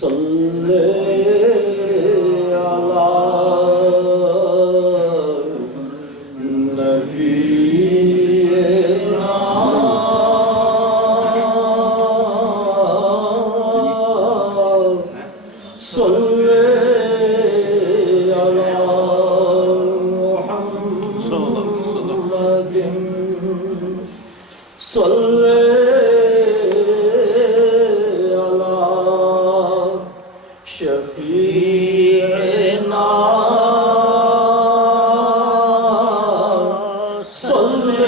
صلی علی نبینا صلی علی محمد صلی شفیعنا صلی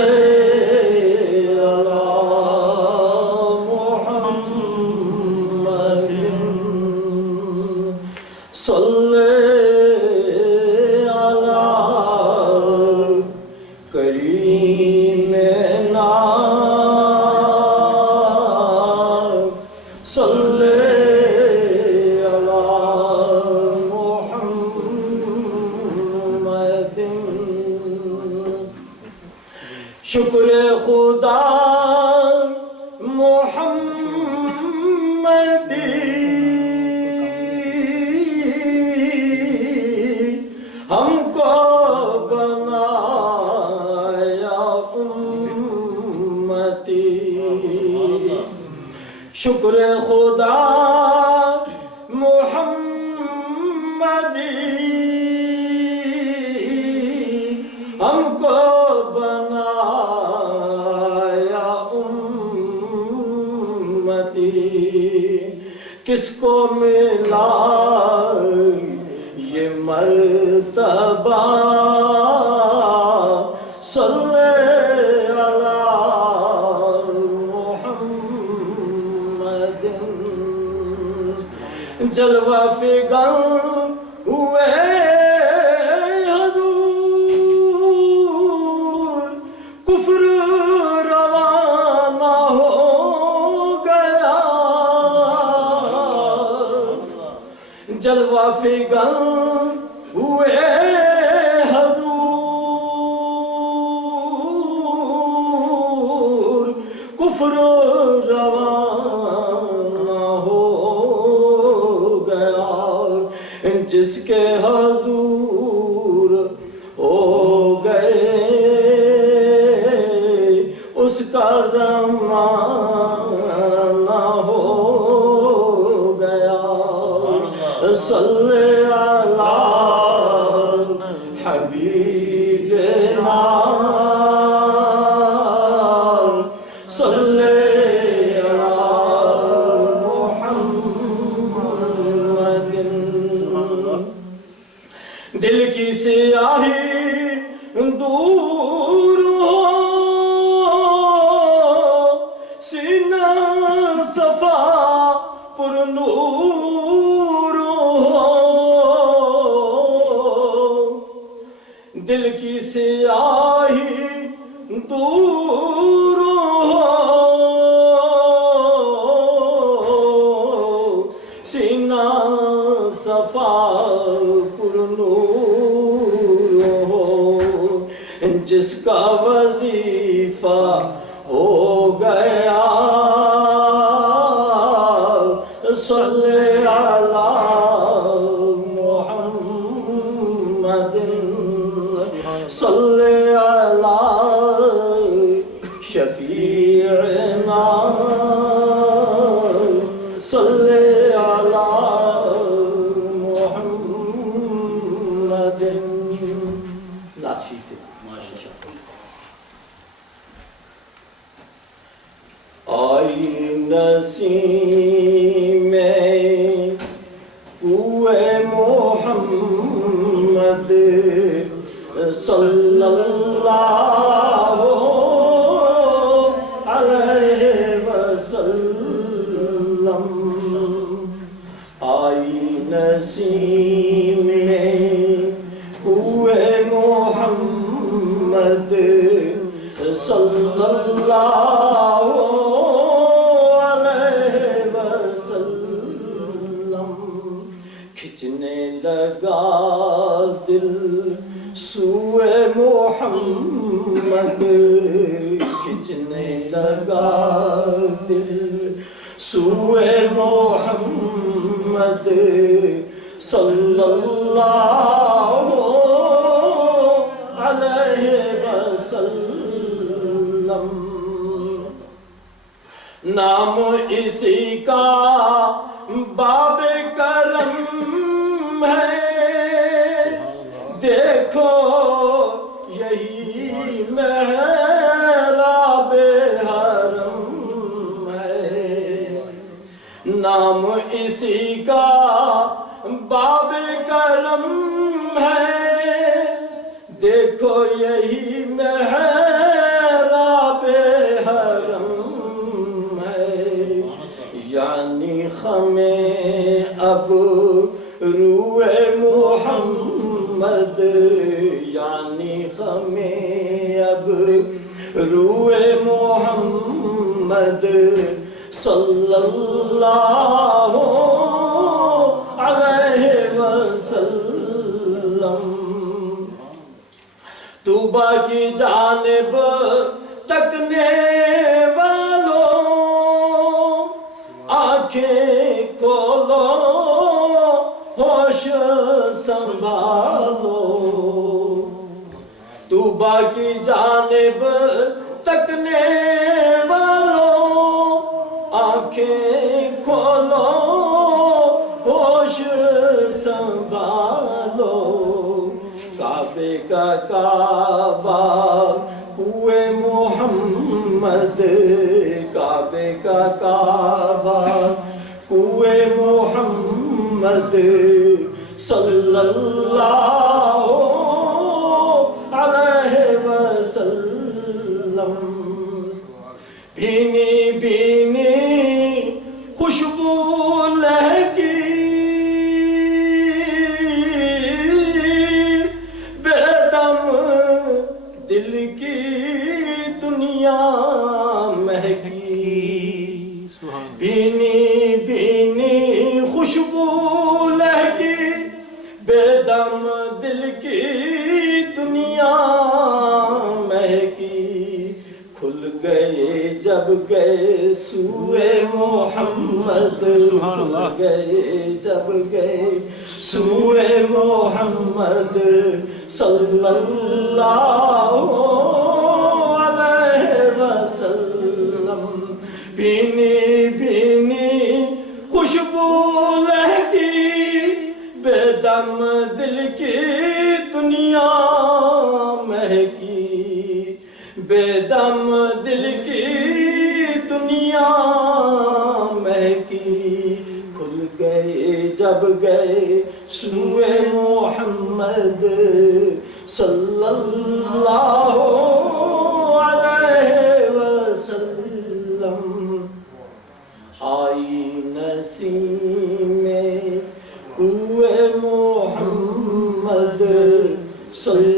علی محمد صلی علی کریمنا صلی شکر خدا محمدی ہم کو بنایا امتی شکر خدا محمدی ہم کو کس کو ملا یہ مرتبہ صلی علی محمد جلوہ فگن ہوئے حضور کفر روانہ ہو جلوہ فگن ہوئے حضور کفر روانہ ہو گیا جس کے حضور ہو گئے اس کا زمانہ ہو صلی علی حبیبنا صلی علی محمد دل کی سیاہی دور ہو سینہ صفا پر نور دل کی سیاہی دور ہو سینہ صفا پر نور ہو جس کا وظیفہ ہو گیا صلی علی صلی علی شفیعنا صلی علی محمد لا شیئے آئی نسیم کوئے محمد صلی اللہ علیہ وسلم آئی نسیم کوئے محمد صلی اللہ علیہ وسلم کھچنے لگا دل سوئے محمد کھچنے لگا دل سوئے محمد محمد صلی اللہ علیہ وسلم. نام اسی کا باب کرم ہے، دیکھو یہی محراب حرم ہے. نام اسی کا باب کرم ہے، دیکھو یہی محراب حرم ہے. یعنی خمیں اب روئے محمد، یعنی خمیں اب روئے محمد صلی اللہ علیہ وسلم. طوبہ کی جانب تکنے والوں آنکھیں کھولو، ہوش سنبھالو. طوبہ کی جانب تکنے والوں آنکھیں کھولو، ہوش سنبھالو. کعبے کا کعبہ کوئے محمد، کعبے کا کعبہ کوئے محمد صلی اللہ علیہ وسلم. بھینی بھینی خوشبو لہکی، بے دم دل کی دنیا مہکی. بھینی بھینی خوشبو لہکی، بے دم دل کی دنیا مہکی. کھل گئے جب گئے سوئے محمد، کھل گئے جب گئے سوئے محمد صلی اللہ علیہ وسلم. بھینی بھینی خوشبو لہکی، بے دم دل کی دنیا مہکی، بے دم دل کی دنیا مہکی. کھل گئے جب گئے سوئے محمد صلی اللہ علیہ وسلم. آئی نسیم کوئے محمد صلی